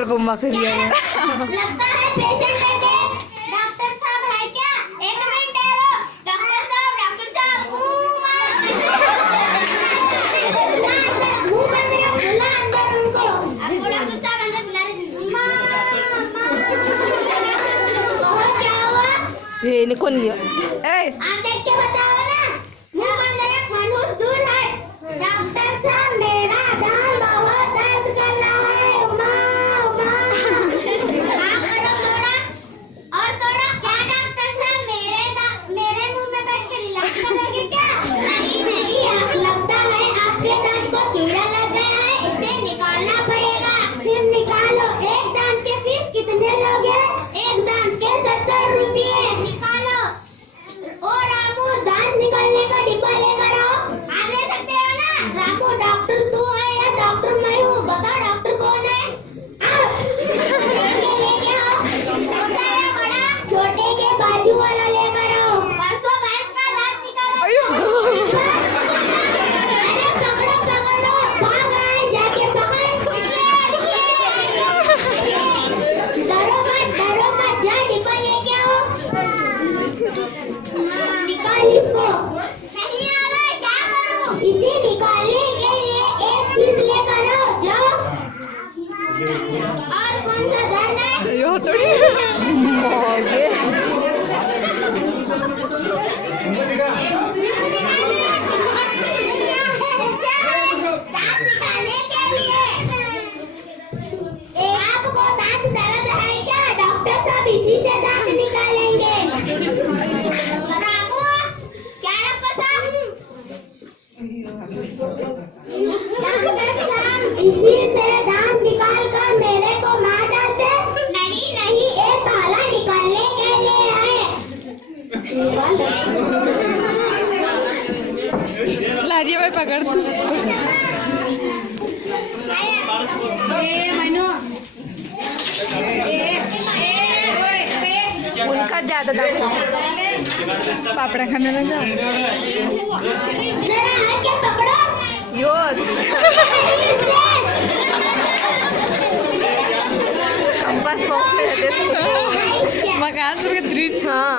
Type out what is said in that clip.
Doctor गुम्मा कर दिया है। लगता है पेशेंट है दे। डॉक्टर साहब है क्या? एक मिनट ठहरो। डॉक्टर साहब मुंह बंद करो, बुला अंदर उनको। आपको डॉक्टर साहब अंदर बुला रहे हैं। क्या हुआ? ये निकल गया। आप देख के बताओ ना। मुंह बंद रख, मनुष्य दूर है। डॉक्टर साहब मेरा दाल बहुत दर्द कर रहा है। उमा उमा हाँ करो थोड़ा और थोड़ा। क्या डॉक्टर साहब मेरे मुंह में बैठ कर इलाज करोगे क्या? नहीं नहीं, आप लगता है आपके दांत को कीड़ा लग गया है, इसे निकालना पड़ेगा। फिर निकालो। एक दांत के फीस कितने लोगे? एक दांत के 70 रुपये। निकालो। ओ रामू, दांत निकालने का डिब्बा लेकर आओ। आ दे सकते हो ना? रामू, डॉक्टर तू है या डॉक्टर मैं हूँ? बता डॉक्टर कौन है? आओ। लेके आओ। छोटा या बड़ा? छोटे के बाजू वाला लेकर आओ। परसों भैंस का दांत निकालो। अरे पकड़ो पकड़ो, भाग रहा है, जाके पकड़। डरो मत, जा डिब्बा लेके आओ। निकाल इसको। नहीं आ रहा है, क्या करूं? इसे निकालने के लिए एक चीज लेकर आओ, जाओ। और कौन सा दर्द है? यो थोड़ी मोगे। दांत निकालने के लिए। आपको दांत दर्द है क्या? डॉक्टर साहब इसी से दांत निकालेंगे। रामू, क्या डॉक्टर साहब? डॉक्टर साहब इसी से दांत निकाल कर मेरे को मार डालते। नहीं नहीं, ये ताला निकालने के लिए है। लाजिए भाई पकड़ तू। उनका ज्यादा दाम पापड़ा खाने लगा। जरा आके पकड़ो। यो हम बस बॉक्स में रहते। मकान से 3 हाँ